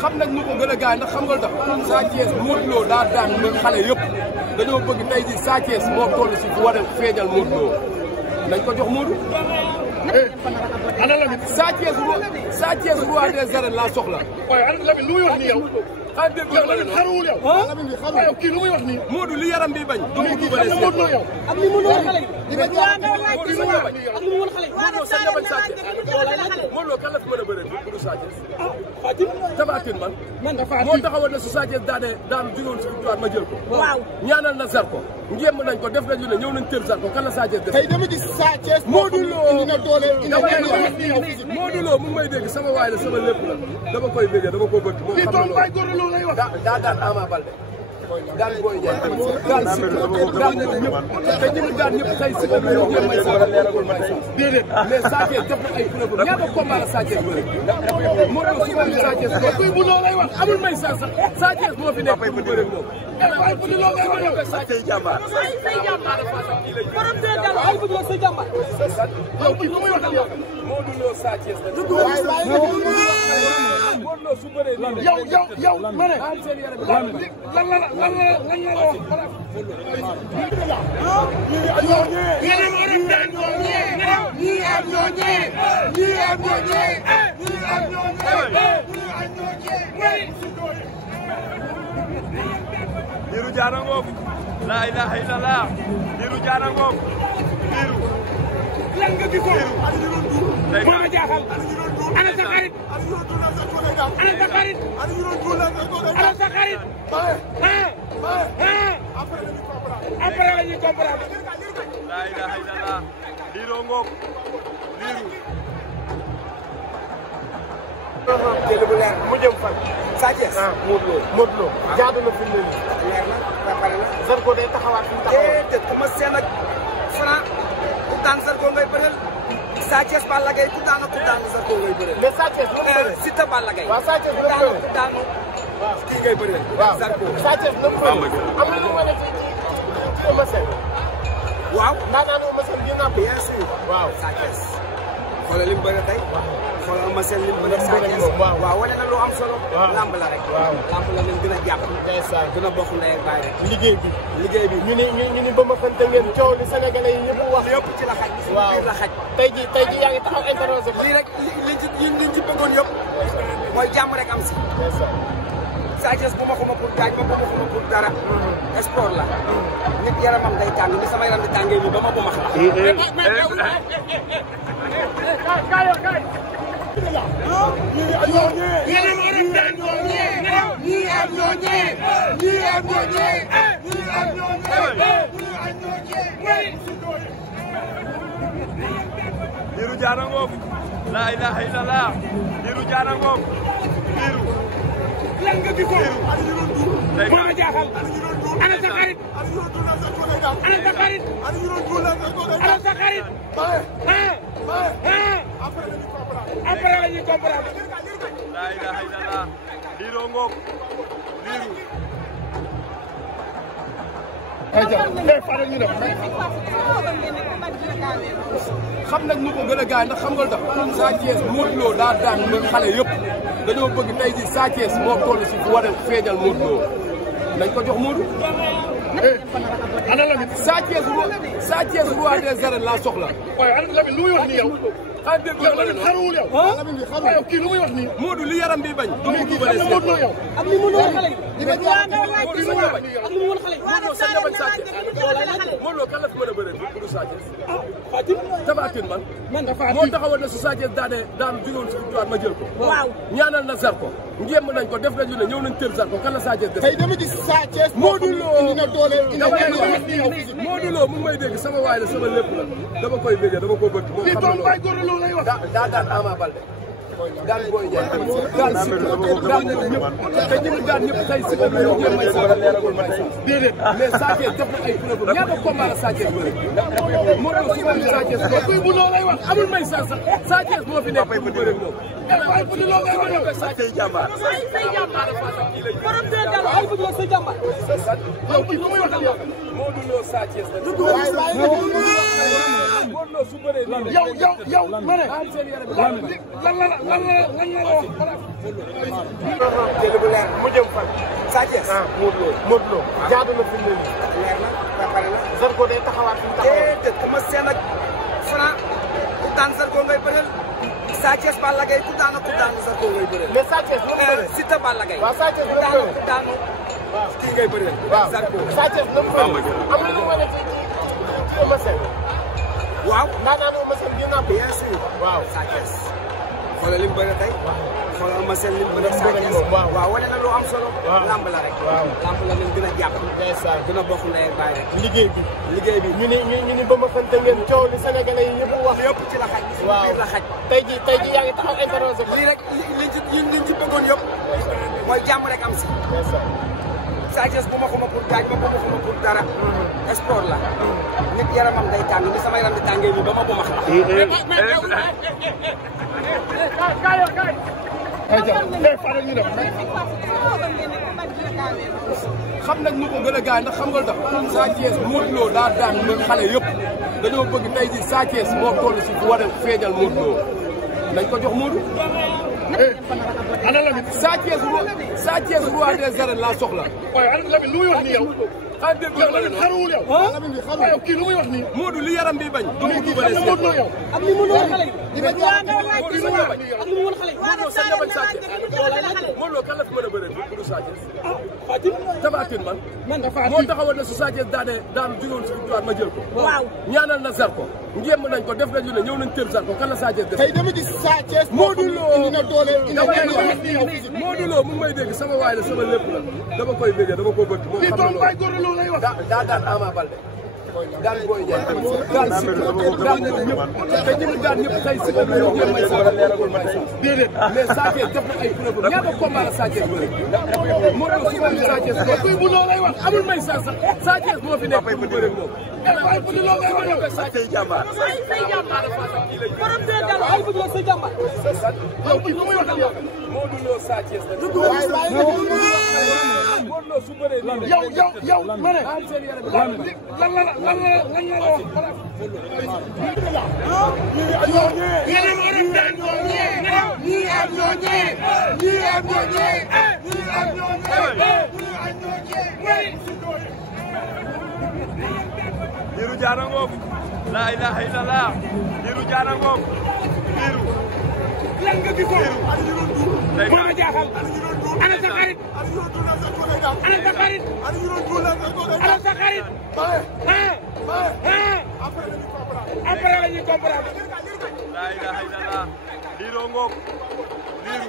xam nañ ñu ko gën a gaay ndax xam nga lu tax Sa Thiès Modou Lo daa daan ba xale yëpp dañoo bëgg tey jii Sa Thiès moo toll si bu war a feeñal Modou Lo nañ ko jox Modou. ana Lamine. Sa Thiès roi des arènes laa soxla. waaye ana Lamine lu muy wax nii yow. ah dégg nga Lamine xaruwul yow. waaye yow kii lu muy wax nii. Modou li yaram bi bañ. mais kii xam nga Modou Lo yow. ak li mu doon xale. Modou Lo kan la fi mën a bëree bu dul Sa Thiès. Tapha Tine man moo taxawoon ne su Sa Thiès daan jógewoon si victoire ma jël ko. waaw ñaanal na Zarko ngéem nañ ko def nañu ne ñëw nañ tër Zarko kan la Sa Thiès def. tey dama gis Sa Thiès. Modou Lo dina doole dina Modou Lo mu ngi may dégg sama waay la sama lépp la dama koy bëggee dama ko bëgg. moom xam na loolu daa daan Ama Baldé daan Boy Niang daan si daan ñëpp te ñi mu daan ñëpp tey si moom la ñu jéem may sax déedéet mais Sa Thiès def na ay preuve ñaata combat la Sa Thiès bëri Modou Lo su ma Sa Thiès bu loo lay wax amul may sax Sa Thiès moo fi nekk pour mu bëri moom bu loo lay wax Sa Thiès jàmbaar say jàmbaar borom te dal ay bëgg la sa jàmbaar yow kii lu muy wax yow Modou Lo Sa Thiès Modou Lo su bëree nii yow ma ne lan la wax Liiru Jaan a ngoog laa ilaaha illallah Liiru Jaan a ngoog Liiru lan nga gis ko moo ma jaaxal ana sa xarit ana sa xarit ana sa xarit après la ñuy comprendre laa ilaaha illallah Liiru ngoog Liiru jël bu leer mu jëm fan. Sa Thiès. Modou Lo jaadu na fi mu ne nii. leer na préparé na. Zarko day taxawaat fi mu taxawaat. te ku ma seen ak Franc ku daan Zarko ngay bëreel Sa Thiès Balla Gaye ku daan Zarko ngay bëreel. mais Sa Thiès lu mu bëree. Siteu Balla Gaye. waaw Sa Thiès lu mu bëree ku daan kii ngay bëreel. waaw Zarko. Sa Thiès lu mu bëree. am na lu mu wane ci Eumeu Sène. waaw. ndaanaan Eumeu Sène dina am. bien sûr. waaw Sa Thiès. xoolal li mu bëri tey. xoolal Eumeu Sène li mu bëri Sa Thiès. waaw wane na lu am solo. lamb la rek. lamb la leen gën a jàpp. gën a bokk ndey ak baay rek. liggéey bi. ñu ni ba ma xamante ngeen coow li sénégalais yi ñëpp wax. yëpp ci la xaj. waaw la xaj. tey jii yaa ngi taxaw interroger ko. lii rek liñ ci bëggoon yëpp mooy jàmm rek am si. Sa Thiès bu ma xuma pour gaaj ba ma xuma pour dara. sport la. nit yaramam day tàng ni sama yaram di tàngee nii ba ma bu ma xam. Liiru Jaan a ngoog laa ilaaha illallah Liiru Jaan a ngoog Liiru lan nga gis ko moo ma jaaxal ana sa xarit ana sa xarit ana sa xarit après la ñuy comprendre laa ilaaha illallah Liiru ngoog Liiru xam nañ ñu ko gën a gaay ndax xam nga lu tax Sa Thiès Modou Lo daa daan ba xale yëpp dañoo bëgg tey jii Sa Thiès moo toll si bu war a feeñal Modou Lo nañ ko jox Modou. ana Lamine. Sa Thiès roi des arènes laa soxla. waaye ana Lamine lu muy wax nii yow. ah dégg nga Lamine xaruwul yow. waaye yow kii lu muy wax nii. Modou li yaram bi bañ. mais kii xam nga Modou Lo yow. ak li mu doon xale. Modou li mu doon bañ. ak li mu doon xale. Modou Lo kan la fi mën a bëree bu dul Sa Thiès. Tapha Tine moo taxawoon ne su Sa Thiès daan jógewoon si victoire ma jël ko. waaw ñaanal na Zarko ngéem nañ ko def nañu ne ñëw nañ tër Zarko kan la Sa Thiès def. tey dama gis Sa Thiès. Modou Lo dina doole dina Modou Lo mu ngi may dégg sama waay la sama lépp la dama koy bëggee dama ko bëgg. moom xam na loolu daa daan Ama Baldé daan Boy Niang daan si daan ñëpp te ñi mu daan ñëpp tey si moom la ñu jéem may sax déedéet mais Sa Thiès def na ay preuve ñaata combat la Sa Thiès bëri Modou Lo su ma Sa Thiès bu loo lay wax amul may sax Sa Thiès moo fi nekk pour mu bëri moom bu loo lay wax Sa Thiès jàmbaar say jàmbaar borom te dal ay bëgg la sa jàmbaar yow kii lu muy wax yow Modou Lo Sa Thiès Modou Lo su bëree nii yow ma ne lan la wax jël bu leer mu jëm fan. Sa Thiès. Modou Lo jaadu na fi mu ne nii. leer na préparé na. Zarko day taxawaat fi mu taxawaat. dëkk ma seen ak Franc ku daan Zarko ngay bëreel. Sa Thiès Balla Gaye ku daan Zarko ngay bëreel. mais Sa Thiès lu mu bëree. Siteu Balla Gaye. waaw Sa Thiès lu mu bëree. ku daan kii ngay bëreel. waaw Zarko. Sa Thiès lu mu bëree. am na lu mu wane ci Eumeu Sène. waaw. ndaanaan Eumeu Sène dina am. bien sûr. waaw Sa Thiès. xoolal li mu bëri tey. xoolal Eumeu Sène li mu bëri Sa Thiès. waaw wane na lu am solo. lamb la rek. lamb la leen gën a jàpp. gën a bokk ndey ak baay rek. liggéey bi ñu ni ba ma xamante ngeen coow li Sénégalais yi yëpp wax. yëpp ci la xaj. waaw biir la xaj. tey jii yaa ngi taxaw interroger ko. lii rek liñ ci bëggoon yëpp mooy jàmm rek am si. Sa Thiès bu ma xuma pour gaañ ma bu ma xuma pour dara. sport la. nit yaramam day tàng ni sama yaram di tàngee nii ba ma bu ma xam. xam nañ ñu ko gën a gaay ndax xam nga lu tax Sa Thiès Modou Lo daa daan ñun xale yëpp dañoo bëgg tey jii Sa Thiès moo toll si bu war a feeñal Modou Lo nañ ko jox Modou. ana Lamine Sa Thiès roi des arènes laa soxla. waaye ana Lamine lu muy wax nii yow ah dégg nga Lamine xaruwul yow Lamine bi xaruwul yow kii lu muy wax nii Modou li yaram bi bañ. du mu kii xam na Modou Lo yow ak li mu doon xale yi. di bañ ak li mu doon xale yi. Modou Lo sañ na bañ Sa Thiès. Modou Lo kan la fi mën a bëree bu dul Sa Thiès. Tapha Tine man moo taxawoon na su Sa Thiès daan jógewoon si victoire ma jël ko. waaw ñaanal na Zarko ngéem nañ ko def nañu ne ñëw nañ tër Zarko kan la Sa Thiès def. tey dama gis Sa Thiès Modou Lo indi na doole indi na Modou Lo mu ngi may dégg sama waay la sama lépp la dama koy déggee dama ko bëgg moom xam na loolu daa daan Ama Baldé daan Boy Niang daan Siteu daan ñëpp te ñi mu daan ñëpp tey si moom la ñu jéem may sax déedéet mais Sa Thiès def na ay preuve ñaata combat la Sa Thiès bëri Modou Lo su ma Sa Thiès bu loo lay wax amul may sax Sa Thiès moo fi nekk pour mu bëri moom bu loo lay wax Sa Thiès jàmbaar borom de dal ay bëgg la sa jàmbaar. yow kii lu muy wax yow Modou Lo Sa Thiès la Modou Lo su bëree nii yow ma ne lan la wax Liiru Jaan ngoog la ilaha illallah Liiru Jaan ngoog liiru lan nga gisoon moo ma jaaxal ana sa xarit ana sa xarit ana sa xarit après la ñuy comprendre la ilaha illallah liiru ngoog liiru